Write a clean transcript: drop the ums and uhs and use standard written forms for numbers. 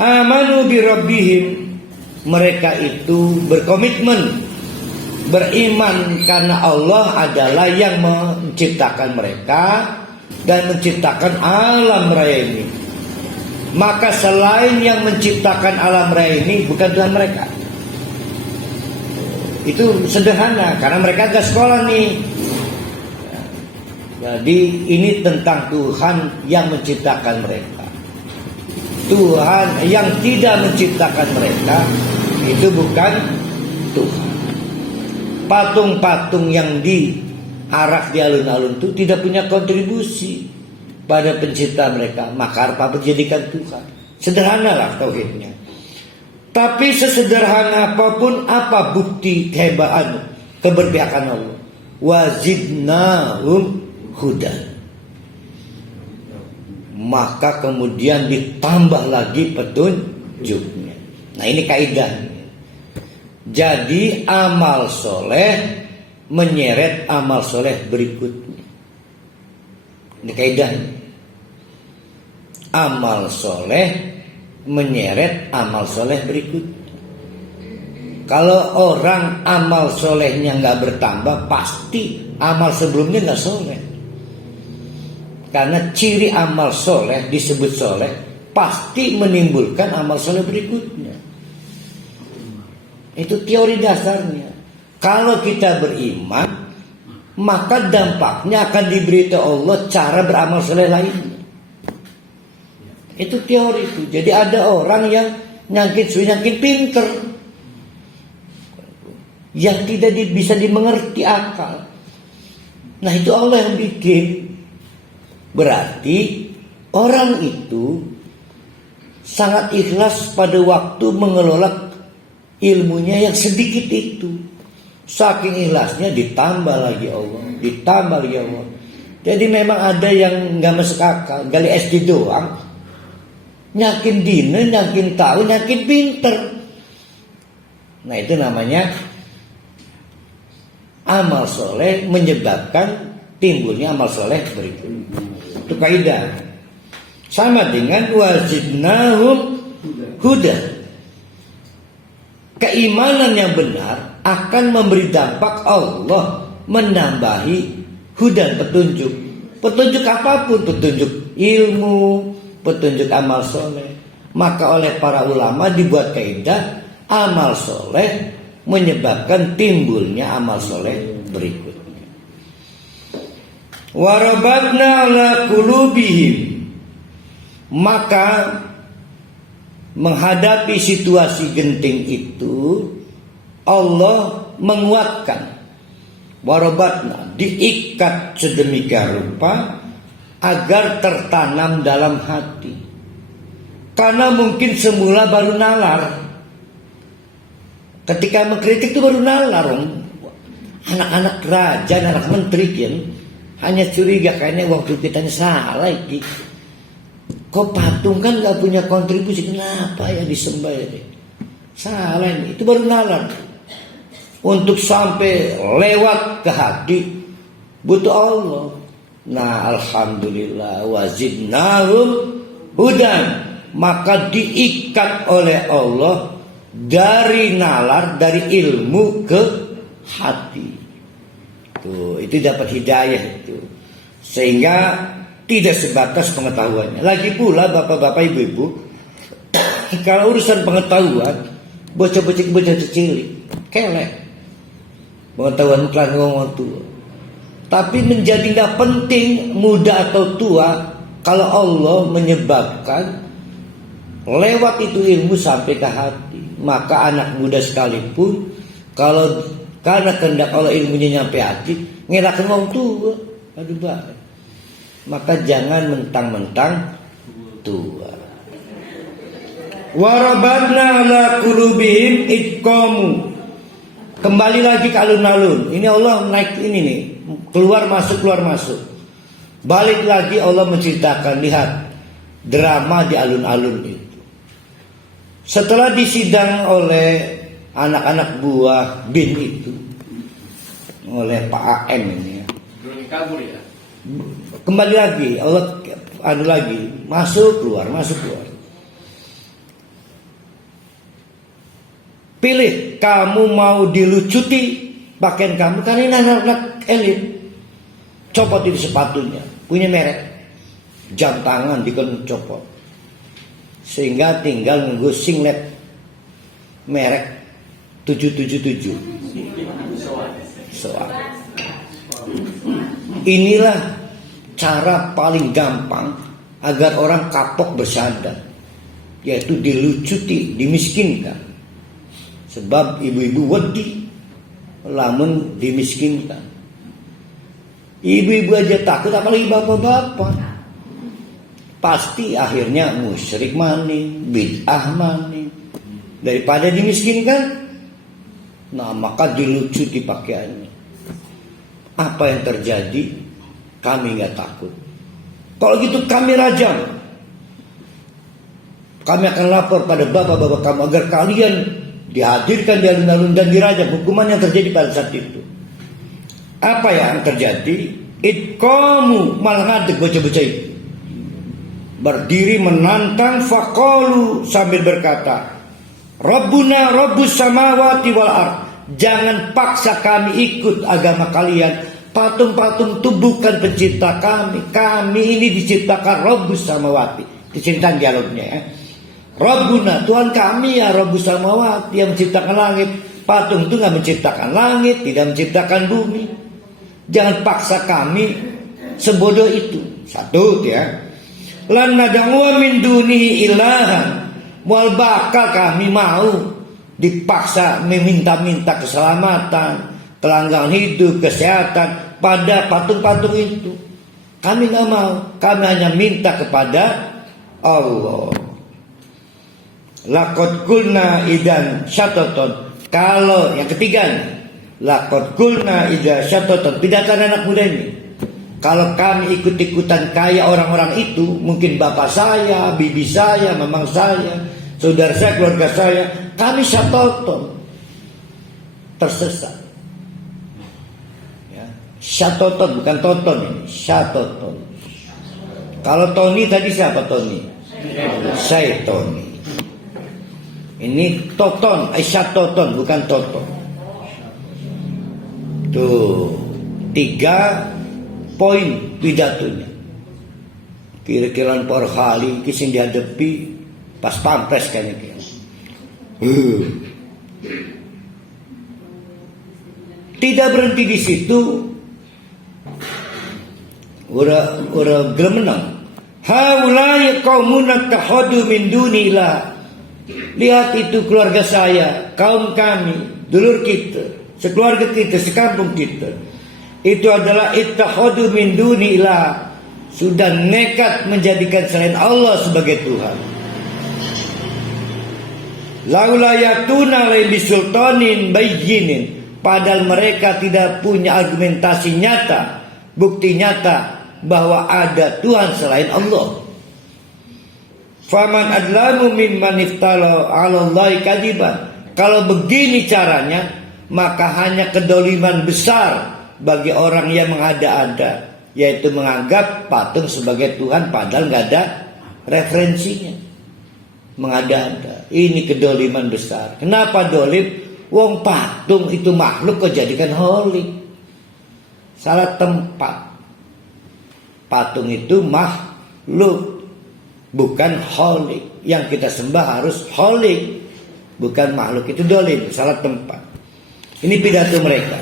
Amanu bi rabbihim, mereka itu berkomitmen beriman karena Allah adalah yang menciptakan mereka dan menciptakan alam raya ini. Maka selain yang menciptakan alam raya ini bukan Tuhan mereka. Itu sederhana karena mereka gak sekolah nih. Jadi ini tentang Tuhan yang menciptakan mereka. Tuhan yang tidak menciptakan mereka itu bukan Tuhan. Patung-patung yang diarak di alun-alun itu tidak punya kontribusi pada pencipta mereka, maka apa menjadikan Tuhan? Sederhana lah tauhidnya. Tapi sesederhana apapun, apa bukti kehebatan keberpihakan Allah? Wazidnahum hudan. Maka kemudian ditambah lagi petunjuknya. Nah ini kaidahnya. Jadi amal soleh menyeret amal soleh berikutnya. Ini kaidahnya. Amal soleh menyeret amal soleh berikutnya. Kalau orang amal solehnya nggak bertambah, pasti amal sebelumnya nggak soleh. Karena ciri amal soleh disebut soleh pasti menimbulkan amal soleh berikutnya. Itu teori dasarnya. Kalau kita beriman, maka dampaknya akan diberitahu Allah cara beramal soleh lainnya. Itu teori itu. Jadi ada orang yang nyangkit pinter, yang tidak bisa dimengerti akal. Nah itu Allah yang bikin. Berarti orang itu sangat ikhlas pada waktu mengelola ilmunya yang sedikit itu. Saking ikhlasnya ditambah lagi Allah, ditambah lagi Allah. Jadi memang ada yang nggak masuk akal, gali SD doang, nyakin dina, nyakin tahu, nyakin pinter. Nah itu namanya amal soleh menyebabkan timbulnya amal soleh berikutnya. Itu kaidah. Sama dengan wazidnahum huda. Keimanan yang benar akan memberi dampak Allah menambahi hudan petunjuk. Petunjuk apapun, petunjuk ilmu, petunjuk amal soleh. Maka oleh para ulama dibuat kaidah amal soleh menyebabkan timbulnya amal soleh berikutnya. Warabatna ala qulubihim, maka menghadapi situasi genting itu Allah menguatkan. Warabatna, diikat sedemikian rupa agar tertanam dalam hati. Karena mungkin semula baru nalar. Ketika mengkritik itu baru nalar. Anak-anak raja, anak menteri kan hanya curiga kayaknya waktu kita salah iki. Kok patung kan gak punya kontribusi, kenapa ya disembah ini? Salah ini, itu baru nalar. Untuk sampai lewat ke hati butuh Allah. Nah alhamdulillah wazidnahum hudan, maka diikat oleh Allah dari nalar, dari ilmu ke hati. Tuh, itu dapat hidayah itu. Sehingga tidak sebatas pengetahuannya. Lagi pula bapak-bapak ibu-ibu, kalau urusan pengetahuan, bocah-bocah kecil kelek. Pengetahuan telah ngomong tua. Tapi menjadi gak penting muda atau tua kalau Allah menyebabkan lewat itu ilmu sampai ke hati. Maka anak muda sekalipun kalau karena kehendak Allah ilmunya nyampe hati, ngelakan wong tua. Aduh baik. Maka jangan mentang-mentang tua. Warabatna ala qulubihim iqamu. Kembali lagi ke alun-alun. Ini Allah naik ini nih, keluar masuk. Balik lagi Allah menceritakan, lihat drama di alun-alun itu. Setelah disidang oleh anak-anak buah bin itu, oleh Pak AM ini ya. Kabur ya. Kembali lagi Allah masuk keluar. Pilih, kamu mau dilucuti pakaian kamu, karena ini anak-anak elit. Copot itu sepatunya, punya merek, jam tangan dikon copot, sehingga tinggal nunggu singlet merek 777. Soal inilah cara paling gampang agar orang kapok bersadar, yaitu dilucuti, dimiskinkan. Sebab ibu-ibu wedi lamun dimiskinkan. Ibu-ibu aja takut, apalagi bapak-bapak. Pasti akhirnya musyrik maning, bid'ah maning. Daripada dimiskinkan, nah maka dilucuti pakaiannya. Apa yang terjadi? Kami nggak takut. Kalau gitu kami rajam. Kami akan lapor pada bapak-bapak kamu agar kalian dihadirkan di alun-alun dan dirajam. Hukuman yang terjadi pada saat itu. Apa yang terjadi? Itqamu, malah ngadeg bocah-bocah itu. Berdiri menantang, faqalu, sambil berkata, Rabbuna Rabbus samawati wal ard. Jangan paksa kami ikut agama kalian. Patung-patung itu bukan pencipta kami. Kami ini diciptakan Rabbus samawati. Diciptakan dialognya ya. Rabbuna, Tuhan kami ya Rabbus samawati, yang menciptakan langit. Patung itu nggak menciptakan langit, tidak menciptakan bumi. Jangan paksa kami sebodoh itu. Satu ya. Lan nad'u min dunihi ilahan. Wal bakal kami mau dipaksa meminta-minta keselamatan, kelanggangan hidup, kesehatan pada patung-patung itu. Kami nggak mau. Kami hanya minta kepada Allah. Laqad qulna idan syataton. Kalau yang ketiga nih, laqad qulna idan syataton. Pidato anak muda ini. Kalau kami ikut-ikutan kayak orang-orang itu, mungkin bapak saya, bibi saya, mamang saya, saudara saya, keluarga saya, kami syataton, tersesat. Ya. Syataton bukan tonton ini, syataton. Kalau Tony tadi siapa Tony? Saya Tony. Ini toton, syataton bukan toton. Tuh, 3 poin pidatonya. Kira-kira por kali kisah dihadapi pas pampres kayaknya. Tidak berhenti di situ. Ora gelem menang. Haulai qaumun tahadu min dunillah. Lihat itu keluarga saya, kaum kami, dulur kita, sekeluarga kita, sekampung kita. Itu adalah ittahadu min dunillah, sudah nekat menjadikan selain Allah sebagai Tuhan. Laula yatuna la bisultanin bayyinin, padahal mereka tidak punya argumentasi nyata, bukti nyata bahwa ada Tuhan selain Allah. Faman adlamu mimman iftala 'ala Allahi kadiban. Kalau begini caranya, maka hanya kedoliman besar bagi orang yang mengada-ada, yaitu menganggap patung sebagai Tuhan padahal nggak ada referensinya. Mengada-ada, ini kedoliman besar. Kenapa dolim? Wong patung itu makhluk kok jadikan holy. Salah tempat. Patung itu makhluk, bukan holy. Yang kita sembah harus holy, bukan makhluk. Itu dolim, salah tempat. Ini pidato mereka.